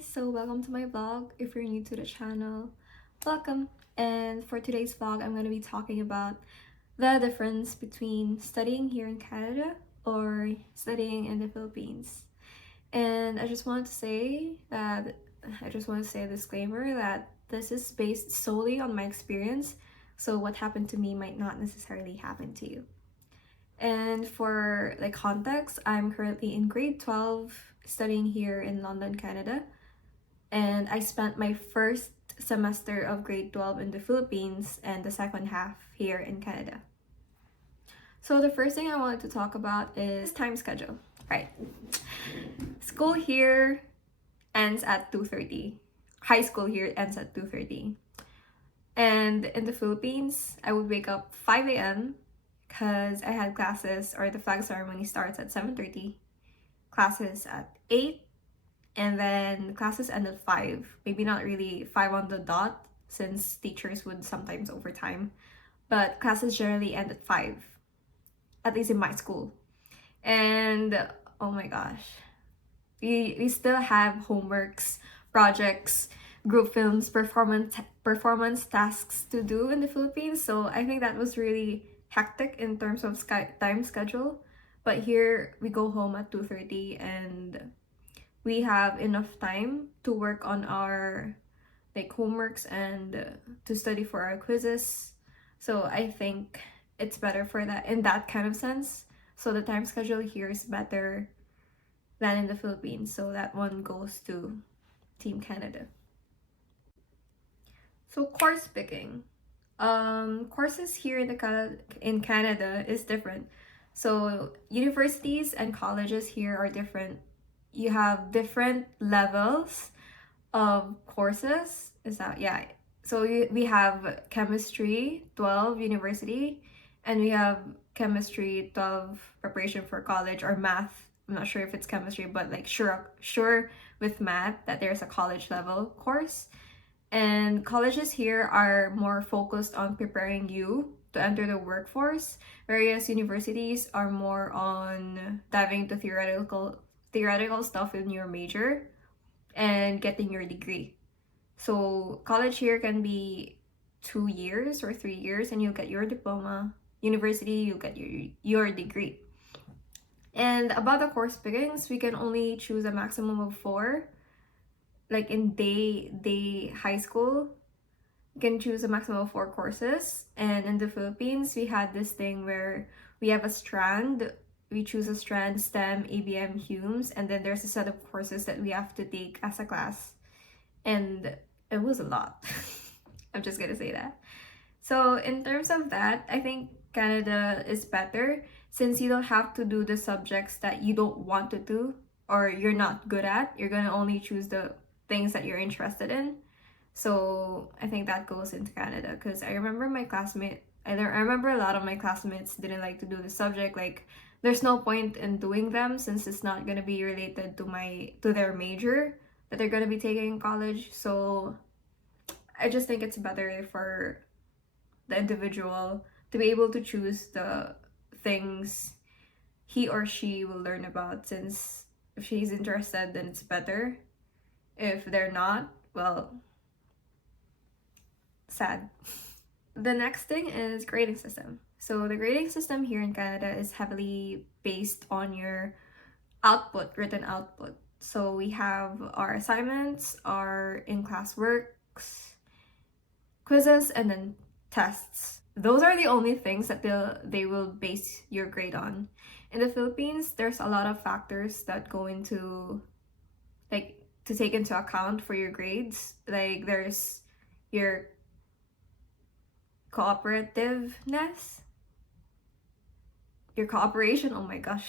guys, so welcome to my vlog. If you're new to the channel, welcome. And for today's vlog, I'm going to be talking about the difference between studying here in Canada or studying in the Philippines. And I just want to say a disclaimer that this is based solely on my experience, so what happened to me might not necessarily happen to you. And for like context, I'm currently in grade 12 studying here in London, Canada. And I spent my first semester of grade 12 in the Philippines and the second half here in Canada. So the first thing I wanted to talk about is time schedule. Right. School here ends at 2:30. High school here ends at 2:30. And in the Philippines, I would wake up 5 a.m. because I had classes, or the flag ceremony starts at 7:30, classes at 8, and then classes end at 5. Maybe not really 5 on the dot since teachers would sometimes overtime, but classes generally end at 5, at least in my school. And oh my gosh, we still have homeworks, projects, group films, performance tasks to do in the Philippines. So I think that was really hectic in terms of time schedule. But here we go home at 2:30 and we have enough time to work on our like homeworks and to study for our quizzes. So I think it's better for that in that kind of sense. So the time schedule here is better than in the Philippines. So that one goes to Team Canada. So course picking. Courses here in Canada is different. So universities and colleges here are different. You have different levels of courses. Is that, yeah. So we have chemistry 12 university, and we have chemistry 12 preparation for college, or math. I'm not sure if it's chemistry, but like sure with math that there's a college level course. And colleges here are more focused on preparing you to enter the workforce, whereas universities are more on diving into theoretical stuff in your major and getting your degree. So college here can be 2 years or 3 years and you'll get your diploma. University, you'll get your degree. And about the course pickings, we can only choose a maximum of 4. Like in day high school, you can choose a maximum of 4 courses. And in the Philippines, we had this thing where we have a strand. We choose a strand, STEM, ABM, HUMS, and then there's a set of courses that we have to take as a class. And it was a lot. I'm just gonna say that. So in terms of that, I think Canada is better since you don't have to do the subjects that you don't want to do or you're not good at. You're gonna only choose the things that you're interested in. So I think that goes into Canada because I remember I remember a lot of my classmates didn't like to do the subject. Like there's no point in doing them since it's not gonna be related to their major that they're gonna be taking in college. So I just think it's better for the individual to be able to choose the things he or she will learn about, since if she's interested then it's better. If they're not, well, sad. The next thing is grading system. So the grading system here in Canada is heavily based on your written output. So we have our assignments, our in-class works, quizzes, and then tests. Those are the only things that they will base your grade on. In the Philippines, there's a lot of factors that go into to take into account for your grades. Like there's your cooperativeness, your cooperation, oh my gosh,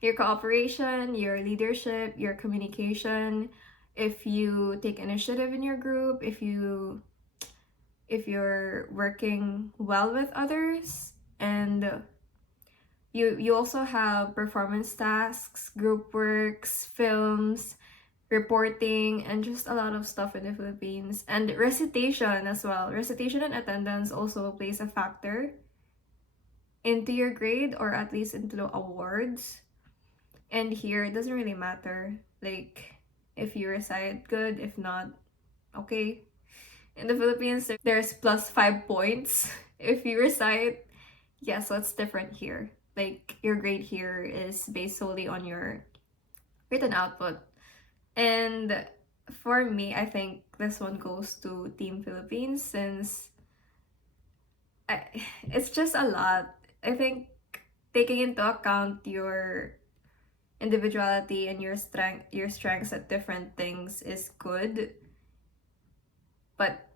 your cooperation, your leadership, your communication, if you take initiative in your group, if you're working well with others. And you also have performance tasks, group works, films, reporting, and just a lot of stuff in the Philippines. And recitation as well. Recitation and attendance also plays a factor into your grade, or at least into the awards. And here it doesn't really matter. Like If you reside, good. If not, okay. In the Philippines, there's plus 5 points if you recite. Yeah, so it's different here. Like, your grade here is based solely on your written output. And for me, I think this one goes to Team Philippines since I, it's just a lot. I think taking into account your individuality and your strengths at different things is good, but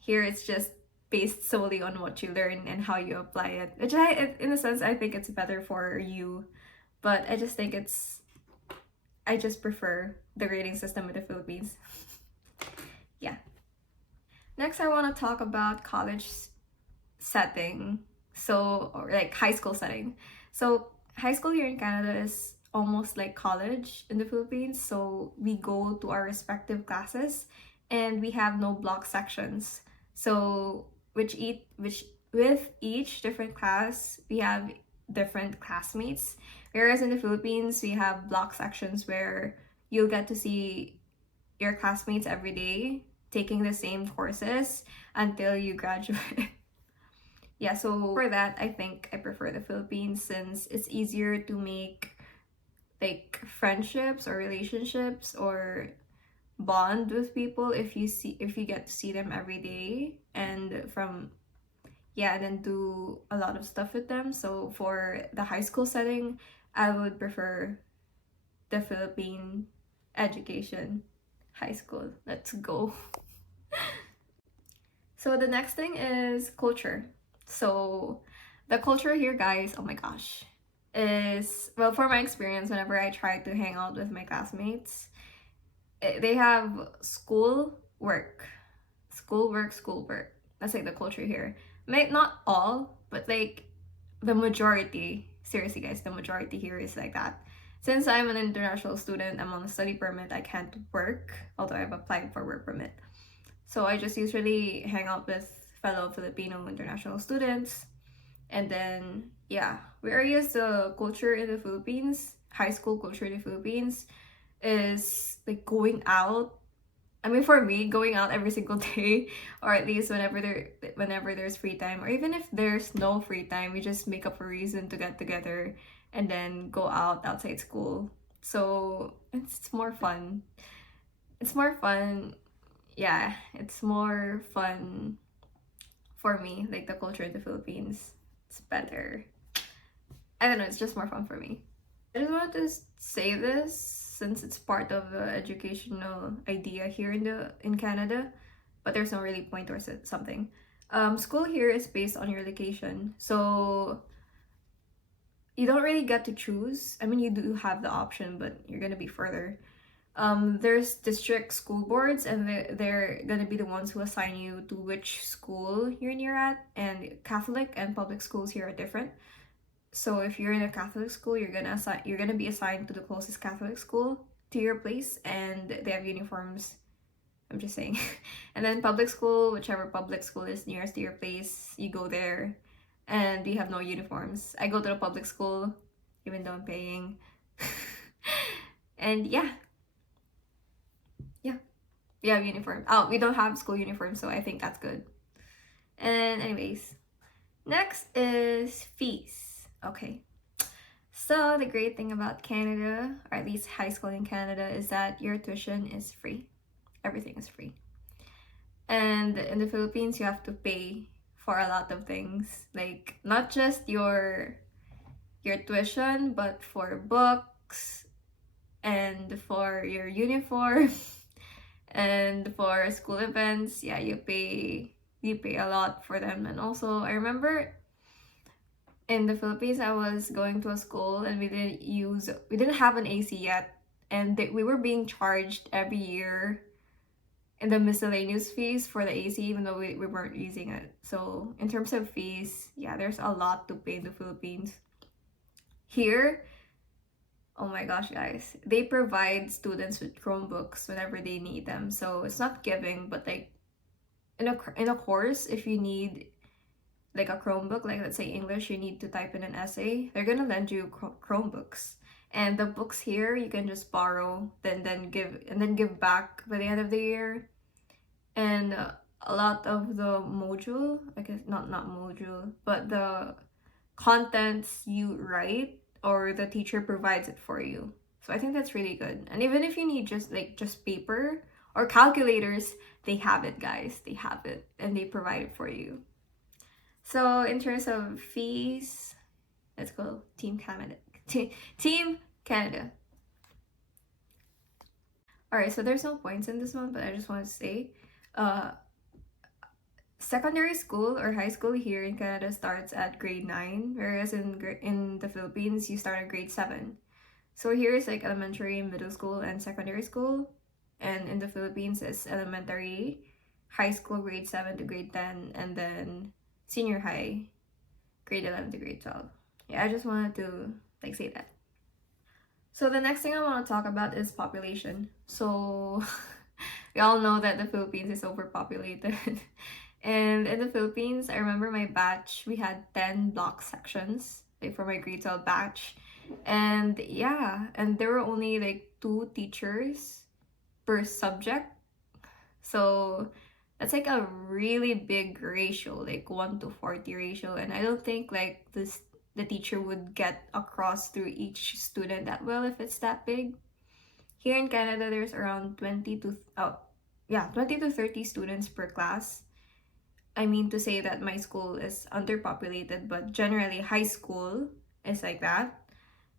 here it's just based solely on what you learn and how you apply it, which in a sense, I think it's better for you, but I just think I just prefer the grading system in the Philippines. Yeah. Next, I want to talk about college setting. So, or like high school setting. So, high school here in Canada is almost like college in the Philippines. So, we go to our respective classes and we have no block sections. So, which with each different class, we have different classmates. Whereas in the Philippines, we have block sections where you'll get to see your classmates every day taking the same courses until you graduate. Yeah, so for that, I think I prefer the Philippines since it's easier to make like friendships or relationships or bond with people if you get to see them every day and from yeah, and then do a lot of stuff with them. So for the high school setting, I would prefer the Philippine education. High school. Let's go. So the next thing is culture. So the culture here, guys, oh my gosh, is well, for my experience, whenever I try to hang out with my classmates, they have school work. That's like the culture here. Not all, but like the majority. Seriously, guys, the majority here is like that. Since I'm an international student, I'm on a study permit, I can't work, although I've applied for work permit. So I just usually hang out with fellow Filipino international students. And then, yeah, whereas the culture in the Philippines, high school culture in the Philippines, is like going out. I mean, for me, going out every single day, or at least whenever there's free time, or even if there's no free time, we just make up a reason to get together and then go out outside school. So it's more fun. It's more fun. Yeah, it's more fun for me. Like the culture in the Philippines, it's better. I don't know. It's just more fun for me. I just wanted to say this since it's part of the educational idea here in Canada, but there's no really point or something. School here is based on your location, so you don't really get to choose. I mean, you do have the option, but you're gonna be further. There's district school boards, and they're gonna be the ones who assign you to which school you're near at. And Catholic and public schools here are different. So if you're in a Catholic school, you're gonna be assigned to the closest Catholic school to your place, and they have uniforms. I'm just saying. And then public school, whichever public school is nearest to your place, you go there, and they have no uniforms. I go to the public school, even though I'm paying. And yeah, we have uniform. Oh, we don't have school uniform, so I think that's good. And anyways, next is fees. Okay. So the great thing about Canada, or at least high school in Canada, is that your tuition is free. Everything is free. And in the Philippines, you have to pay for a lot of things. Like not just your tuition, but for books and for your uniform and for school events. Yeah, you pay a lot for them. And also I remember in the Philippines, I was going to a school and we didn't have an AC yet, and we were being charged every year in the miscellaneous fees for the AC, even though we weren't using it. So in terms of fees, yeah, there's a lot to pay in the Philippines. Here, oh my gosh, guys, they provide students with Chromebooks whenever they need them. So it's not giving, but like in a course, if you need like a Chromebook, like let's say English, you need to type in an essay, they're gonna lend you Chromebooks. And the books here you can just borrow, then give back by the end of the year. And a lot of the module, I guess not module, but the contents you write or the teacher provides it for you. So I think that's really good. And even if you need just paper or calculators, they have it, guys. They have it and they provide it for you. So in terms of fees, let's go Team Canada. Team Canada. All right, so there's no points in this one, but I just want to say, uh, secondary school or high school here in Canada starts at grade 9, whereas in the Philippines you start at grade 7. So here is like elementary, middle school, and secondary school, and in the Philippines it's elementary, high school grade 7 to grade 10, and then senior high grade 11 to grade 12. Yeah, I just wanted to like say that. So the next thing I want to talk about is population. So we all know that the Philippines is overpopulated. And in the Philippines, I remember my batch, we had 10 block sections, like for my grade 12 batch. And yeah, and there were only like 2 teachers per subject. So that's like a really big ratio, like 1 to 40 ratio. And I don't think like the teacher would get across through each student that well if it's that big. Here in Canada, there's around 20 to 30 students per class. I mean to say that my school is underpopulated, but generally high school is like that.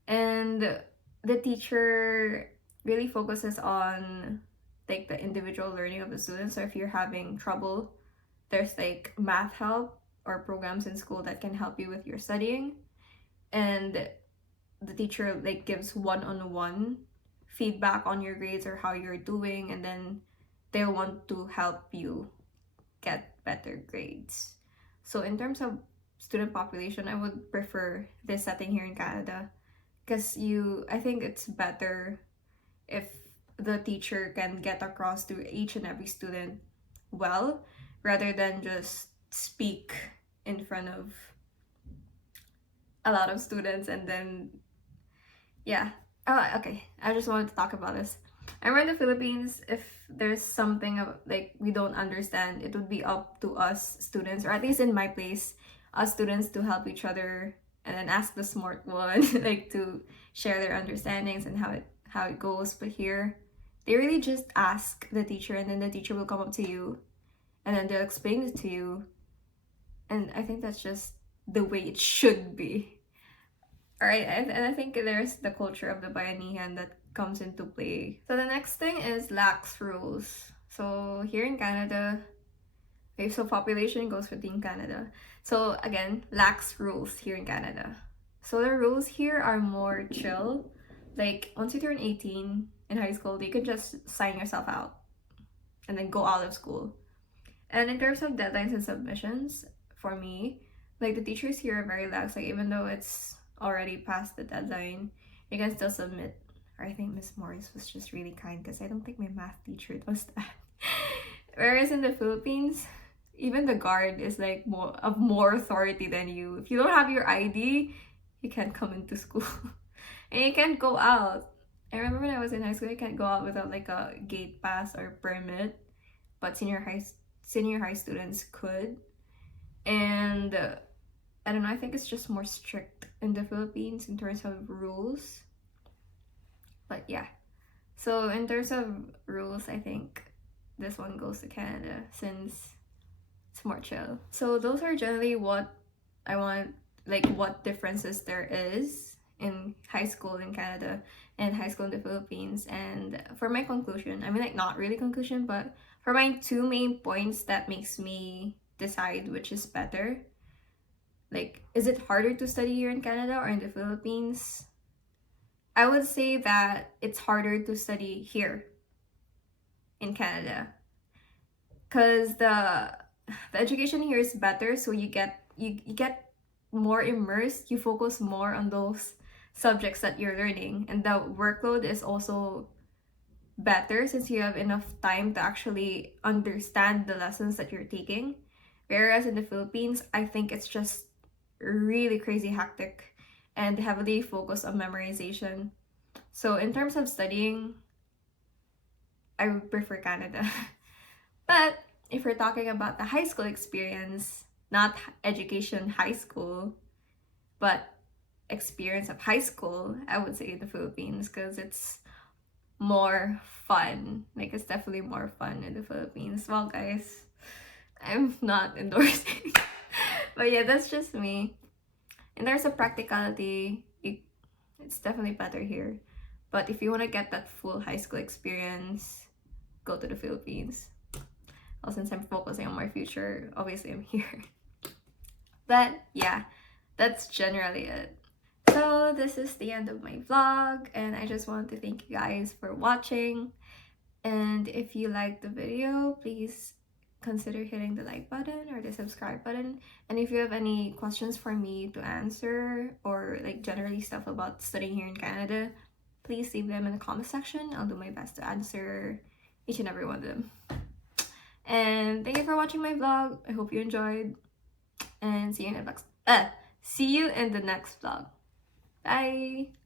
And the teacher really focuses on like the individual learning of the students. So if you're having trouble, there's like math help or programs in school that can help you with your studying. And the teacher like gives one-on-one feedback on your grades or how you're doing, and then they'll want to help you get better grades. So in terms of student population, I would prefer this setting here in Canada, because I think it's better if the teacher can get across to each and every student well, rather than just speak in front of a lot of students and then yeah. Oh, okay. I just wanted to talk about this. I remember in the Philippines, if there's something like we don't understand, it would be up to us students, or at least in my place, us students to help each other and then ask the smart one, like to share their understandings and how it goes. But here, they really just ask the teacher, and then the teacher will come up to you, and then they'll explain it to you. And I think that's just the way it should be. All right, and I think there's the culture of the bayanihan that comes into play. So the next thing is lax rules. So here in Canada, okay, so population goes for Team Canada. So again, lax rules here in Canada. So the rules here are more chill. Like once you turn 18 in high school, you can just sign yourself out and then go out of school. And in terms of deadlines and submissions, for me, like the teachers here are very lax. Like even though it's already past the deadline, you can still submit. Or I think Miss Morris was just really kind, because I don't think my math teacher does that. Whereas in the Philippines, even the guard is like more authority than you. If you don't have your ID, you can't come into school. And you can't go out. I remember when I was in high school, you can't go out without like a gate pass or permit, but senior high students could. And I don't know, I think it's just more strict in the Philippines in terms of rules. But yeah. So in terms of rules, I think this one goes to Canada since it's more chill. So those are generally what I want, like what differences there is in high school in Canada and high school in the Philippines. And for my conclusion, I mean like not really conclusion, but for my 2 main points that makes me decide which is better. Like, is it harder to study here in Canada or in the Philippines? I would say that it's harder to study here in Canada, because the education here is better, so you get more immersed, you focus more on those subjects that you're learning, and the workload is also better since you have enough time to actually understand the lessons that you're taking. Whereas in the Philippines, I think it's just really crazy hectic and heavily focused on memorization. So in terms of studying, I would prefer Canada. But if we're talking about the high school experience, not education high school, but experience of high school, I would say the Philippines, because it's more fun. Like, it's definitely more fun in the Philippines. Well, guys, I'm not endorsing. But yeah, that's just me. And there's a practicality. It's definitely better here. But if you want to get that full high school experience, go to the Philippines. Well, since I'm focusing on my future, obviously I'm here. But yeah, that's generally it. So this is the end of my vlog, and I just want to thank you guys for watching. And if you liked the video, please consider hitting the like button or the subscribe button. And if you have any questions for me to answer, or like generally stuff about studying here in Canada, please leave them in the comment section. I'll do my best to answer each and every one of them. And thank you for watching my vlog. I hope you enjoyed, and see you in the next vlog. Bye.